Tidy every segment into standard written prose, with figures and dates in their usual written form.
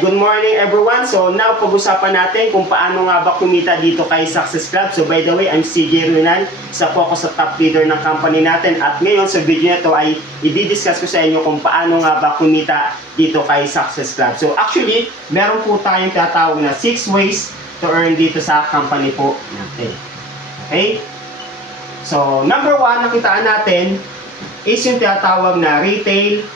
Alright, good morning everyone. So now pag-usapan natin kung paano nga ba kumita dito kay Success Club. So by the way, I'm CJ Runan, isa po ako sa top leader ng company natin. At ngayon sa video nito ay i-discuss ko sa inyo kung paano nga ba kumita dito kay Success Club. So actually, meron po tayong tatawag na 6 ways to earn dito sa company po natin. Okay? So number 1 nakitaan natin is yung tinatawag na retail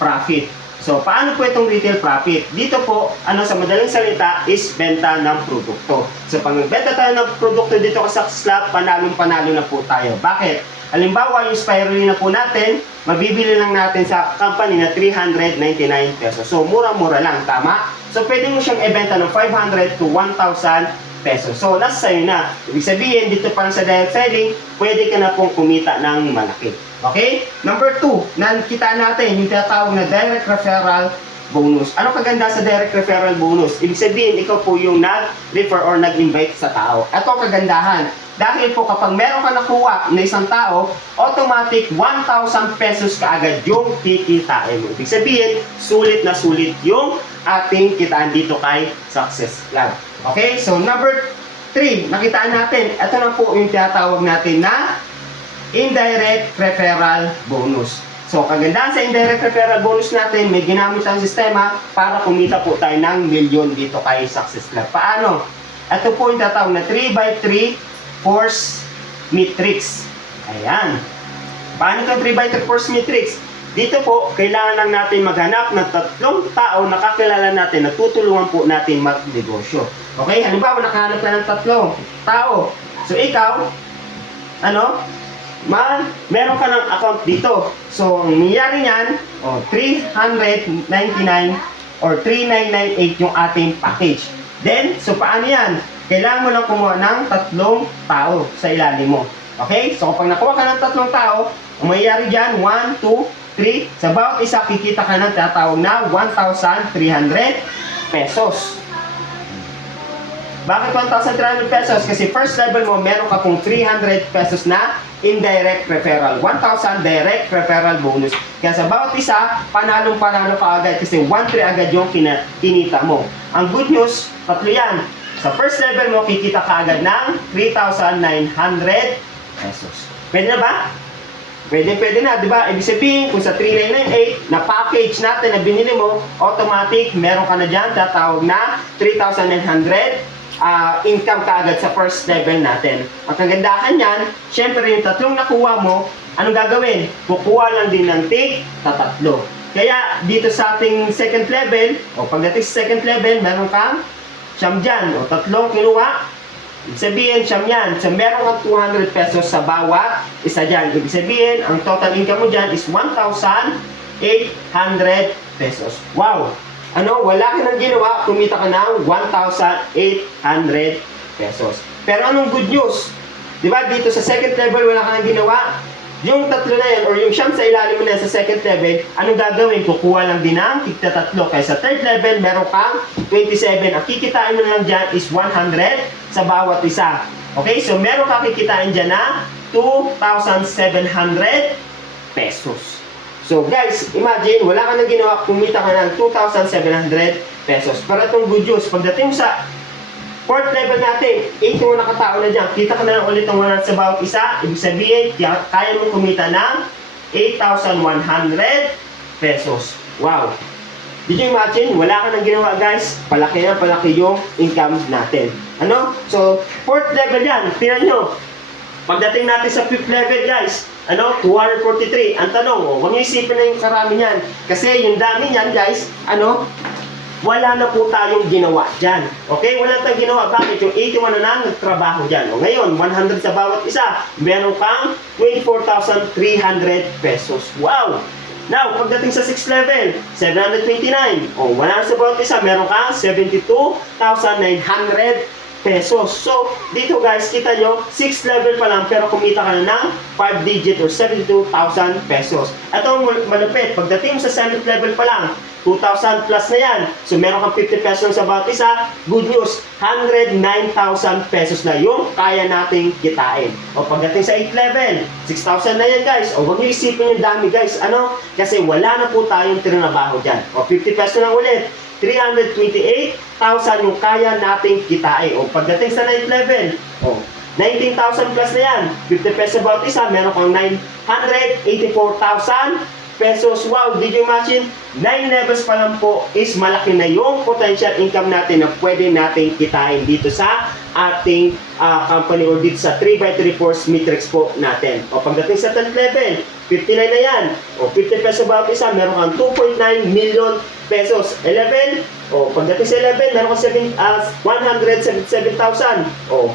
profit. So, paano po itong retail profit? Dito po, sa madaling salita, is benta ng produkto. So, pag nagbenta tayo ng produkto dito sa Success Club, panalong-panalo na po tayo. Bakit? Halimbawa, yung spirulina po natin, mabibili lang natin sa company na 399 pesos. So, mura-mura lang, tama? So, pwede mo siyang ibenta ng 500 to 1,000 pesos. So, nasa sa'yo na. Ibig sabihin, dito pa sa direct selling, pwede ka na pong kumita ng malaki. Okay? Number 2, nakita natin yung tinatawag na direct referral bonus. Ano kaganda sa direct referral bonus? Ibig sabihin, ikaw po yung nag-refer or nag-invite sa tao. Ito kagandahan. Dahil po kapag meron ka nakuha na isang tao, automatic 1,000 pesos kaagad yung kikitain mo. Ibig sabihin, sulit na sulit yung ating kitaan dito kay Success Club. Okay? So, number 3, nakitaan natin. Ito na po yung tinatawag natin na indirect referral bonus. So, kagandahan sa indirect referral bonus natin, may ginamit ang sistema para kumita po tayo ng milyon dito kay Success Club. Paano? Ito po yung tatawag na 3x3 force matrix. Ayan. Paano itong 3x3 force matrix? Dito po, kailangan lang natin maghanap ng 3 tao na kakilala natin na tutulungan po natin magnegosyo. Okay? Halimbawa, nakahanap ka ng 3 tao. So, ikaw, meron ka ng account dito. So, ang nangyari niyan, 399 or 3998 yung ating package. Then, so paano yan? Kailangan mo lang kumuha ng 3 tao sa ilalim mo. Okay? So, kapag nakuha ka ng 3 tao, ang mangyayari dyan, 1, 2, 3, sa bawat isa, kikita ka ng tatawag na 1,300 pesos. Bakit 1,300 pesos? Kasi first level mo, meron ka pong 300 pesos na indirect referral. 1,000 direct referral bonus. Kaya sa bawat isa, panalong-panalo ka agad kasi 1,300 agad yung kinita mo. Ang good news, 3 yan. Sa first level mo, kikita ka agad ng 3,900 pesos. Pwede na ba? Pwede na, di ba? Ibig sabihin, kung sa 3,998 na package natin na binili mo, automatic, meron ka na dyan, tatawag na 3,900 income kaagad sa first level natin. Ang kagandahan yan, syempre yung 3 nakuha mo, anong gagawin? Kukuha lang din ng take sa 3. Kaya dito sa ating second level, pagdating sa second level, meron kang siyam dyan, 3 kinuha, ibig sabihin siyam yan. So meron kang 200 pesos sa bawat isa dyan. Ibig sabihin, ang total income mo dyan is 1,800 pesos. Wow! Wala ka nang ginawa, kumita ka ng 1,800 pesos. Pero anong good news? Di ba dito sa second level, wala ka nang ginawa? Yung 3 na yan, or yung siyam sa ilalim mo na sa second level, anong gagawin? Kukuha lang din ng tigta 3. Kaya sa third level, meron kang 27. Ang kikitain mo lang dyan is 100 sa bawat isa. Okay? So, meron kang kikitain dyan na 2,700 pesos. So guys, imagine, wala ka nang ginawa, kumita ka ng 2,700 pesos. Pero itong good news, pagdating sa fourth level natin, 8 mo nakatao na dyan, kita ka na lang ulit ng 100 sa bawat isa. Ibig sabihin, kaya mo kumita ng 8,100 pesos. Wow! Did you imagine? Wala ka nang ginawa guys, palaki na palaki yung income natin. So, fourth level yan, tingnan nyo. Pagdating natin sa 5th level guys, 243. Ang tanong, huwag niyo isipin na yung karami niyan. Kasi yung dami niyan guys, wala na po tayong ginawa dyan. Okay? Wala tayong ginawa. Bakit? Yung 81 na nagtrabaho dyan. Ngayon, 100 sa bawat isa, meron kang 24,300 pesos. Wow! Now, pagdating sa 6th level, 729. Wala na sa bawat isa, meron kang 72,900 pesos. So, dito guys, kita nyo, 6th level pa lang, pero kumita ka na ng 5 digit or 72,000 pesos. Ito ang malupit. Pagdating sa 7th level pa lang, 2,000 plus na yan. So, meron kang 50 pesos sa bawat isa. Good news, 109,000 pesos na yung kaya nating kitain. Pagdating sa 8th level, 6,000 na yan guys. Huwag nyo isipin yung dami guys. Kasi wala na po tayong trinabaho dyan. 50 pesos lang ulit. 328,000 yung kaya nating kitain. O pagdating sa 9th level, 19,000 plus na yan. 50 pesos bawat isa, meron kang 984,000 pesos. Wow, did you imagine? 9 levels pa lang po is malaki na yung potential income natin na pwede natin kitain dito sa ating company or dito sa 3x3 force matrix po natin. O pagdating sa 10th level, 59 na yan. O 50 pesos bawat isa, meron kang 2.9 million pesos. 11, o pagdating sa 11, meron kang 177,000. O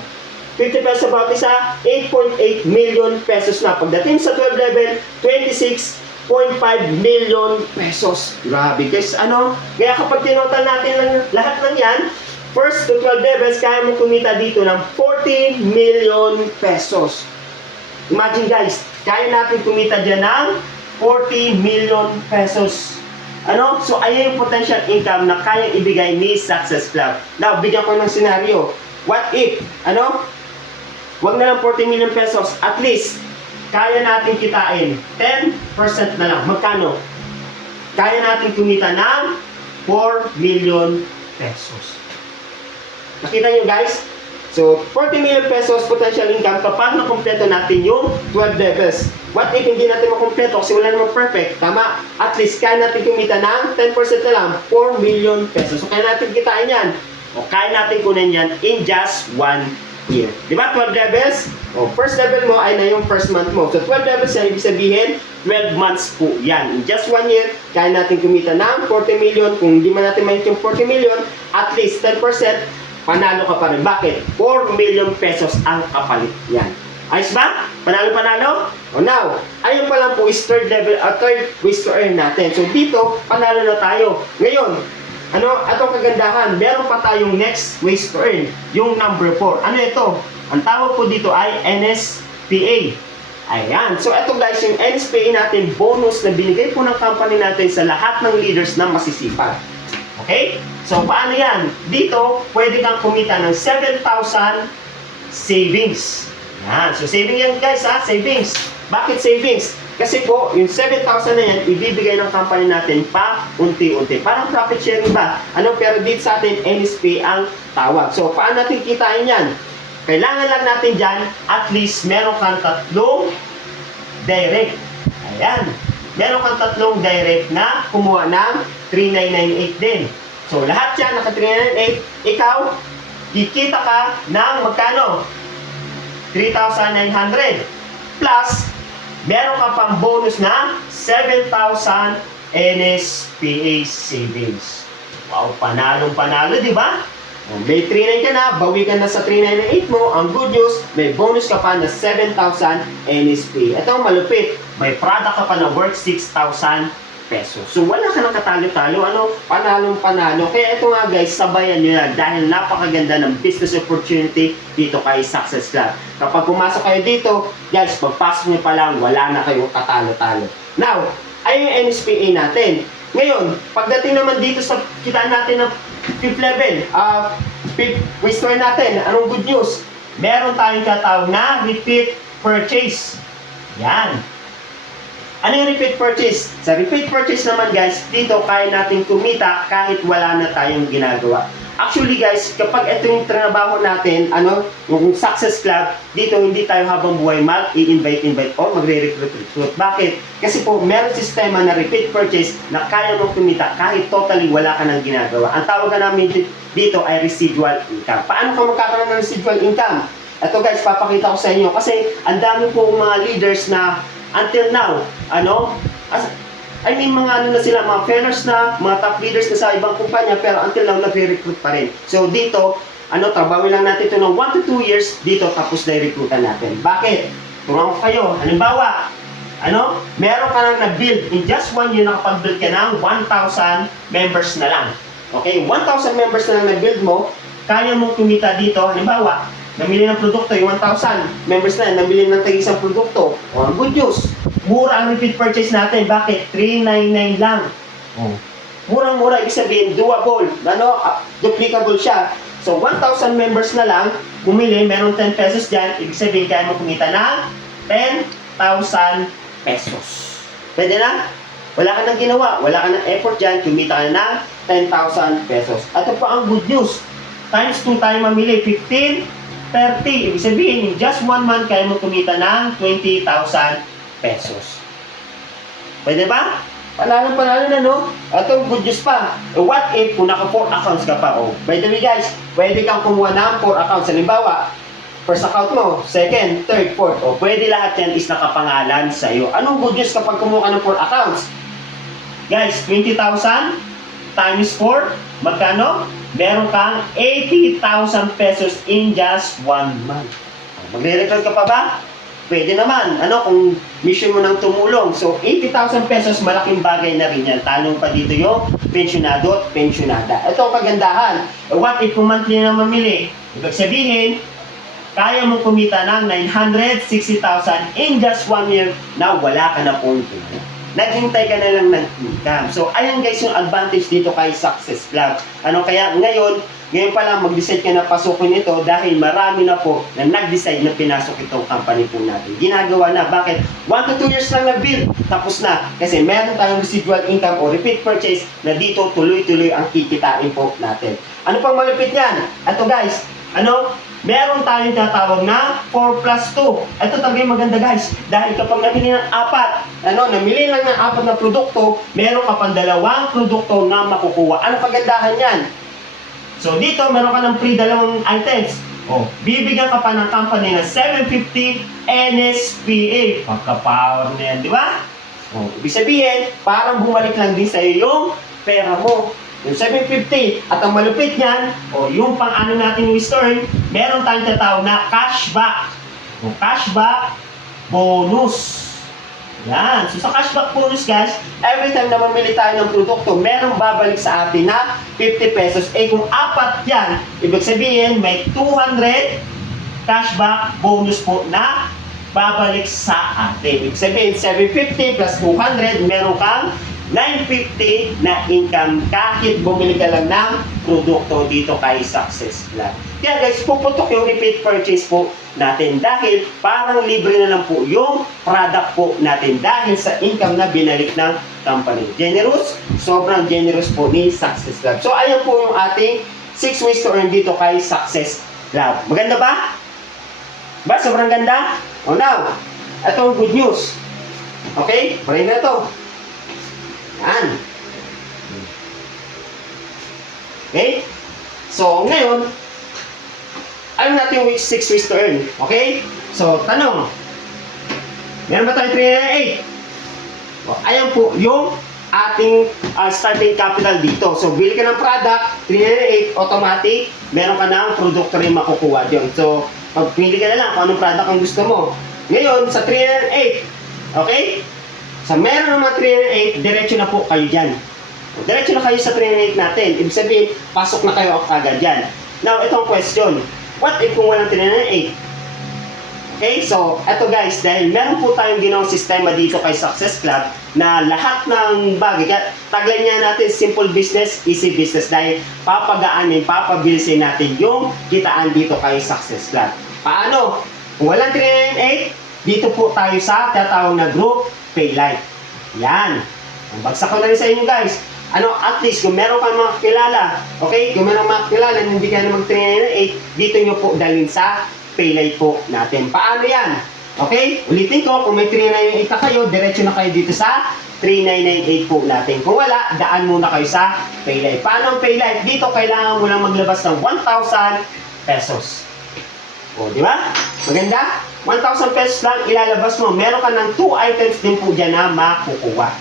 50 pesos bawat isa, 8.8 million pesos na. Pagdating sa 12 level, 26.5 million pesos. Grabe guys, kaya kapag tinotal natin lang lahat ng yan, first to 12 levels, kaya mo kumita dito ng 40 million pesos. Imagine guys, kaya natin kumita dyan ng 40 million pesos. So ayan yung potential income na kayang ibigay ni Success Club. Now, bigyan ko ng scenario. What if, wag na lang 40 million pesos, at least, kaya natin kitain 10% na lang. Magkano? Kaya natin kumita ng 4 million pesos. Nakita nyo guys? So, 40 million pesos potential income kapag nakompleto natin yung 12 levels. What if hindi natin makompleto kasi wala namang perfect? Tama? At least kaya natin kumita ng 10% na lang, 4 million pesos. So, kaya natin kitain yan. O, kaya natin kunin yan in just 1 year. Diba? 12 levels? O, first level mo ay na yung first month mo. So, 12 levels yan, ibig sabihin, 12 months po yan. In just 1 year, kaya natin kumita ng 40 million. Kung hindi man natin mahit yung 40 million, at least 10%, panalo ka pa rin. Bakit? 4 million pesos ang kapalit yan. Ayos ba? Panalo-panalo? O now, ayun pa lang po is third level, third ways to earn natin. So, dito, panalo na tayo. Ngayon, atong kagandahan, meron pa tayong next ways to earn, yung number 4. Ano ito? Ang tawag po dito ay NSPA. Ayan. So, ito guys, yung NSPA natin, bonus na binigay po ng company natin sa lahat ng leaders na masisipag. Okay? So, paano yan? Dito, pwede kang kumita ng 7,000 savings. Yan. So, saving yan guys, savings. Bakit savings? Kasi po, yung 7,000 na yan, ibibigay ng company natin pa unti-unti. Parang profit sharing ba? Pero dito sa atin, NSP ang tawag. So, paano natin kitain yan? Kailangan lang natin dyan, at least meron kang 3 direct. Ayan. Meron kang 3 direct na kumuha ng 3,998 din. So, lahat yan, naka 3,998. Ikaw, kikita ka ng magkano? 3,900. Plus, meron ka pang bonus na 7,000 NSPA savings. Wow, panalong-panalo, di ba? May 3,900 ka na, bawi ka na sa 3,998 mo. Ang good news, may bonus ka pa na 7,000 NSPA. Ito ang malupit. May product ka pa na worth 6,000 pesos. So, wala ka ng katalo-talo. Panalong-panalo. Kaya ito nga guys, sabayan nyo na dahil napakaganda ng business opportunity dito kay Success Club. Kapag pumasok kayo dito, guys, pagpasok nyo pa lang, wala na kayong katalo-talo. Now, ay yung NSPA natin. Ngayon, pagdating naman dito sa kita natin ng 5th level, 5th ways to earn natin, anong good news? Meron tayong katawag na repeat purchase. Yan. Ano yung repeat purchase? Sa repeat purchase naman guys, dito kaya natin kumita kahit wala na tayong ginagawa. Actually guys, kapag ito yung trabaho natin, yung Success Club, dito hindi tayo habang buhay mag-i-invite o magre-recruit. Bakit? Kasi po, meron sistema na repeat purchase na kaya mong kumita kahit totally wala ka nang ginagawa. Ang tawagan namin dito ay residual income. Paano ka magkakaroon ng residual income? Ito guys, papakita ko sa inyo kasi ang dami po mga leaders na until now, mga na sila, mga fellows na, mga top leaders na sa ibang kumpanya, pero until now, nagre-recruit pa rin. So, dito, trabawin lang natin ito ng 1 to 2 years, dito, tapos na-recruitan natin. Bakit? Turuan ko kayo. Halimbawa, meron ka lang na-build, in just 1 year, nakapag-build ka ng 1,000 members na lang. Okay, 1,000 members na lang na-build mo, kaya mong kumita dito, halimbawa, namili ng produkto, yung 1,000 members na, namili ng tag-isang produkto. O, ang good news, mura ang repeat purchase natin. Bakit? 399 lang. Murang-mura, ibig sabihin, doable. Duplicable siya. So, 1,000 members na lang, bumili, meron 10 pesos dyan, ibig sabihin, kaya mo kumita na 10,000 pesos. Pwede na? Wala ka nang ginawa, wala ka nang effort dyan, kumita ka na ng 10,000 pesos. At ito pa ang good news. Times 2 tayo mamili, 15, 30. Ibig sabihin, in just 1 month, kaya mo kumita ng 20,000 pesos. Pwede ba? Panalo na, no? At ang good news pa, what if kung naka 4 accounts ka pa? Oh, by the way guys, pwede kang kumuha ng 4 accounts. Halimbawa, first account mo, second, third, fourth. O pwede lahat yan is nakapangalan sa iyo. Anong good news kapag kumuha ka ng 4 accounts? Guys, 20,000 times 4, magkano? Meron kang 80,000 pesos in just 1 month. Magre-record ka pa ba? Pwede naman. Ano, kung mission mo nang tumulong. So, 80,000 pesos, malaking bagay na rin yan. Tanong pa dito yung pensionado at pensionada. Ito ang kagandahan. What if kung monthly na mamili? Ibig sabihin, kaya mo kumita ng 960,000 in just 1 year na wala ka na pong tulong. Naghintay ka na lang ng income. So, ayan guys yung advantage dito kay Success Club. Ano kaya ngayon pa lang mag-decide ka na pasukin ito dahil marami na po na nag-decide na pinasok itong company po natin. Ginagawa na. Bakit? 1 to 2 years lang na-build. Tapos na. Kasi meron tayong residual income o repeat purchase na dito tuloy-tuloy ang kikitain po natin. Ano pang malupit yan? Ito guys, meron tayong tatawag na 4 plus 2. Ito talaga yung maganda guys. Dahil kapag namili ng namili lang ng 4 na produkto, meron ka pang 2 produkto na makukuha. Ano kagandahan yan? So dito, meron ka ng free 2 items. Bibigyan ka pa ng company na 750 NSPA. Pagka-power na yan, di ba? Ibig sabihin, parang bumalik lang din sa'yo yung pera mo. Yung 750, at ang malupit niyan, yung pang-ano natin yung store, meron tayong tatawag na cashback. Cashback bonus. Yan. So sa cashback bonus guys, every time na mamili tayo ng produkto, merong babalik sa atin na 50 pesos. Kung 4 yan, ibig sabihin may 200 cashback bonus po na babalik sa atin. Ibig sabihin, 750 plus 200, meron kang 950 na income kahit bumili ka lang ng produkto dito kay Success Club. Kaya guys, puputok yung repeat purchase po natin dahil parang libre na lang po yung product po natin dahil sa income na binalik ng company. Generous, sobrang generous po ni Success Club. So ayan po yung ating 6 ways to earn dito kay Success Club. Maganda ba? Sobrang ganda? Now, ito ang good news. Okay? Pray na ito. Yan. Okay? So, ngayon, alam natin yung 6 ways to earn. Okay? So, tanong. Meron ba tayong 398? Ayan po yung ating starting capital dito. So, bili ka ng product, 398, automatic, meron ka ng produkto rin makukuha dyan. So, pag pili ka na lang kung anong product ang gusto mo. Ngayon, sa 398, okay? Sa meron naman 308, diretso na po kayo dyan. Diretso na kayo sa 308 natin. Ibig sabihin, pasok na kayo agad dyan. Now, itong question. What if kung walang 308? Okay, so, eto guys, dahil meron po tayong ginawang sistema dito kay Success Club na lahat ng bagay, tagline niya natin, simple business, easy business, dahil papagaanin, papabilisin natin yung kitaan dito kay Success Club. Paano? Kung walang 398, dito po tayo sa tatawag na group Paylight. Yan. Ang bagsak ko na rin sa inyo guys. At least kung meron kang mga kilala, okay? Kung meron mga kilala na hindi ka na mag-398, dito nyo po dalhin sa Paylight po natin. Paano yan? Okay? Ulitin ko, kung may 3998 na kayo, diretso na kayo dito sa 3998 po natin. Kung wala, daan muna kayo sa Paylight. Paano ang Paylight? Dito kailangan mo lang maglabas ng 1,000 pesos. Di ba? Maganda? 1,000 pesos lang ilalabas mo. Meron ka ng 2 items din po dyan na makukuha.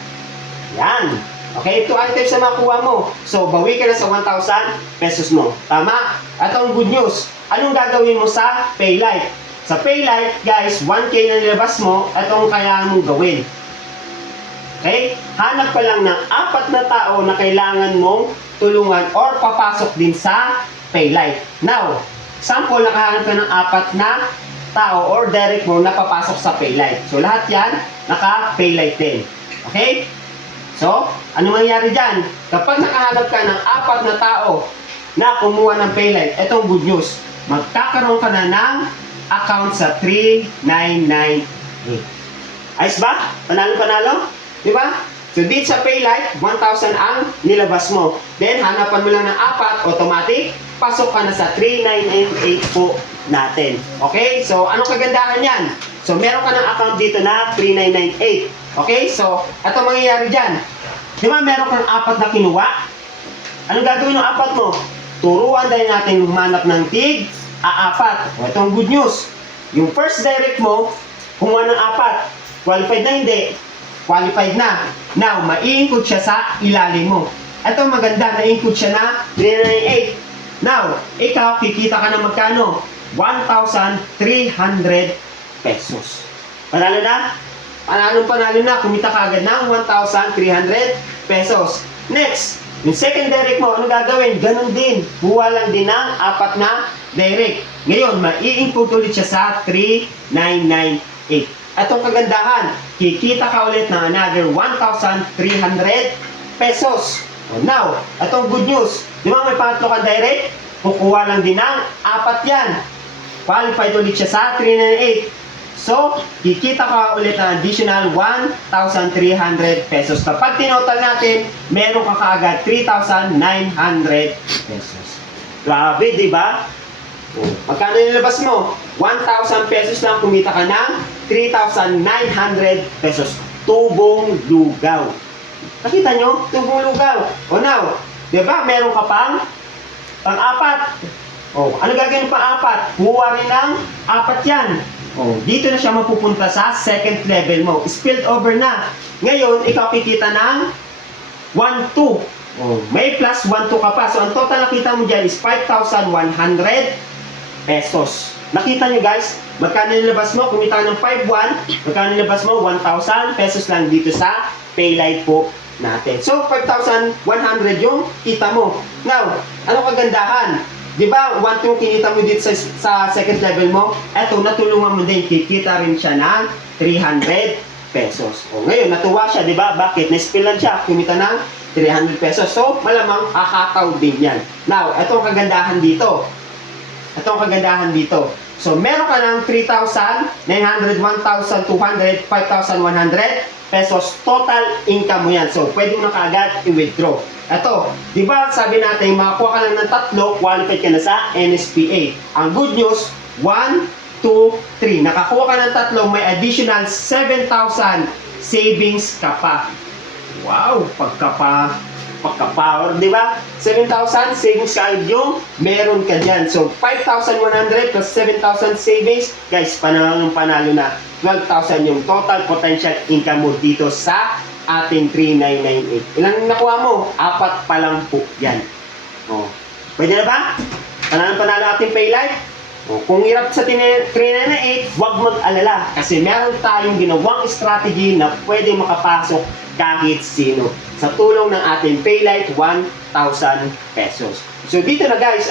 Yan. Okay, 2 items na makukuha mo. So, bawi ka na sa 1,000 pesos mo. Tama? At ang good news, anong gagawin mo sa Paylight? Sa Paylight, guys, 1K na nilabas mo, itong kailangan mong gawin. Okay? Hanap ka lang ng 4 na tao na kailangan mong tulungan or papasok din sa Paylight. Now, sample, nakahanap ka ng 4 na tao or direct mo na papasok sa Paylight. So, lahat yan, naka-Paylight din. Okay? So, ano mangyari dyan? Kapag nakahanap ka ng 4 na tao na kumuha ng Paylight, itong good news, magkakaroon ka na ng account sa 3998. Ayos ba? Panalo-panalo? Di ba? So dito sa Paylite, 1,000 ang nilabas mo. Then hanapan mo lang ng apat, automatic, pasok ka na sa 3998 po natin. Okay? So anong kagandahan yan? So meron ka ng account dito na 3998. Okay? So ito mangyayari dyan. Di ba meron kang apat na kinuha? Anong gagawin ng apat mo? Turuan din natin humanap ng tig, apat. O itong good news. Yung first direct mo, kumuha ng apat. Qualified na hindi. Qualified na. Now, ma-i-include siya sa ilalim mo. Ito maganda, na-include siya na 398. Now, ikaw, kikita ka na magkano? 1,300 pesos. Panalo na? Panalo na. Kumita ka agad ng 1,300 pesos. Next, yung second direct mo, ano gagawin? Ganon din. Buwa lang din ng apat na direct. Ngayon, ma-i-include ulit siya sa 3,998. Atong kagandahan, kikita ka ulit ng another 1,300 pesos. Now, atong good news, di ba may pangatlo ka direct? Kukuha lang din ng apat yan. Qualified ulit siya sa 398. So, kikita ka ulit ng additional 1,300 pesos. Kapag tinotal natin, meron ka kaagad 3,900 pesos. Grabe, di ba? Magkano nilabas mo? 1,000 pesos lang, kumita ka ng 3,900 pesos. Tubong lugaw. Nakita nyo? Tubong lugaw. O now, di ba meron ka pang-apat? O, ano gagawin pang-apat? Kuha rin ng apat yan. O, dito na siya mapupunta sa second level mo. Spilled over na. Ngayon, ikaw kikita ng 1,200. O, may plus 1,200 ka pa. So, ang total nakita mo dyan is 5,100 pesos. Nakita nyo guys, magkano nilabas mo? Kumita ng 5,100, magkano nilabas mo? 1,000 pesos lang dito sa Paylite po natin. So, 5,100 yung kita mo. Now, ano kagandahan? Di ba, 1,200 kinita mo dito sa second level mo? Eto, natulungan mo din, kikita rin siya ng 300 pesos. O, ngayon, natuwa siya, di ba? Bakit? Na-spill lang siya, kumita ng 300 pesos. So, malamang kakataw din yan. Now, eto ang kagandahan dito. So, meron ka ng 3,900, 1,200, 5,100 pesos total income mo yan. So, pwede mo na kaagad i-withdraw. Ito, di ba sabi natin, makakuha ka lang ng tatlo, qualified ka na sa NSPA. Ang good news, 1, 2, 3. Nakakuha ka ng tatlo, may additional 7,000 savings ka pa. Wow, pagka-power, di ba? 7,000 savings ka yung meron ka dyan. So, 5,100 plus 7,000 savings, guys, panalo na. 12,000 yung total potential income mo dito sa ating 3998. Ilang nakuha mo? Apat pa lang po yan. O, pwede na ba? Panalo ating Paylite? O, kung hirap sa 3998, huwag mag-alala. Kasi meron tayong ginawang strategy na pwede makapasok kahit sino. Sa tulong ng ating Paylite, 1,000 pesos. So dito na guys,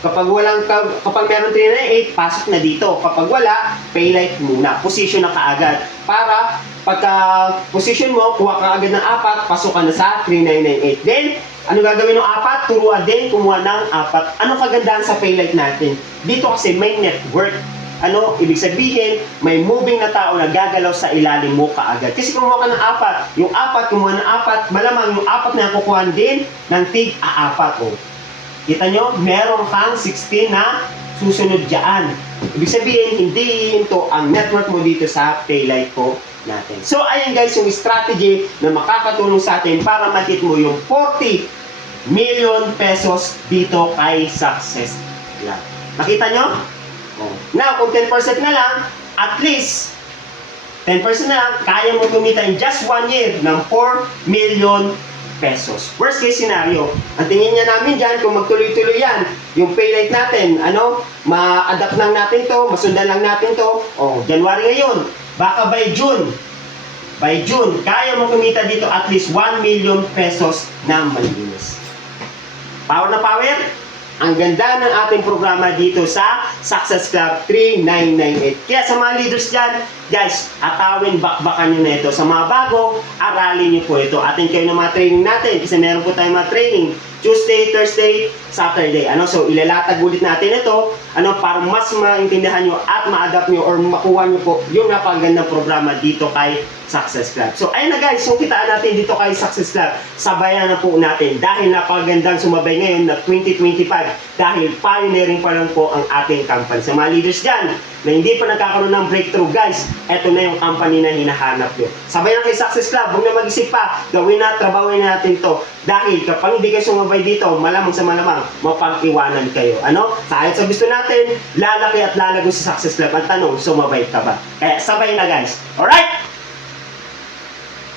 kapag meron 398, pasok na dito. Kapag wala, Paylite muna. Position na kaagad. Para pagka position mo, kuha ka agad ng apat, pasok ka na sa 3998. Then, ano gagawin ng apat? Turuan din, kumuha ng apat. Ano kagandahan sa Paylite natin? Dito kasi may network. Ibig sabihin, may moving na tao na gagalaw sa ilalim mo kaagad. Kasi kumuha ka ng apat, yung apat, kumuha ng apat, malamang yung apat na kukuhaan din ng tig-apat. Kita nyo, meron kang 16 na susunod dyan. Ibig sabihin, hindi hihinto ang network mo dito sa Paylite po natin. So, ayan guys, yung strategy na makakatulong sa atin para makit mo yung 40 million pesos dito kay Success Club. Nakita nyo? Now, kung 10% na lang, at least 10% na lang, kaya mo kumita in just 1 year ng 4 million pesos. Worst case scenario, ang tingin niya namin dyan, kung magtuloy-tuloy yan, yung Paylite natin, ma-adapt lang natin to, masundan lang natin to, January ngayon, baka by June, kaya mo kumita dito at least 1 million pesos na malinis. Power na power? Ang ganda ng ating programa dito sa Success Club 3998. Kaya sa mga leaders dyan, guys, atawin, bakbakan nyo na ito. Sa mga bago, aralin nyo po ito. Atin kayo ng mga training natin kasi meron po tayong mga training. Tuesday, Thursday, Saturday. So ilalatag ulit natin ito para mas maintindihan nyo at ma-adapt nyo or makuha nyo po yung napakagandang programa dito kay Success Club. So ayun na guys, so kitaan natin dito kay Success Club. Sabayan na po natin dahil napakagandang sumabay ngayon na 2025 dahil pioneering pa lang po ang ating company. Sa mga leaders dyan na hindi pa nagkakaroon ng breakthrough guys, eto na yung company na hinahanap nyo. Sabay na kay Success Club, huwag na mag-isip pa, gawin na, trabawin natin to. Dahil kapag hindi kayo sumabay dito, malamang sa malamang, mapag-iwanan kayo. Kahit sa gusto natin, lalaki at lalago sa Success Club. Ang tanong, sumabay ka ba? Kaya sabay na guys. Alright?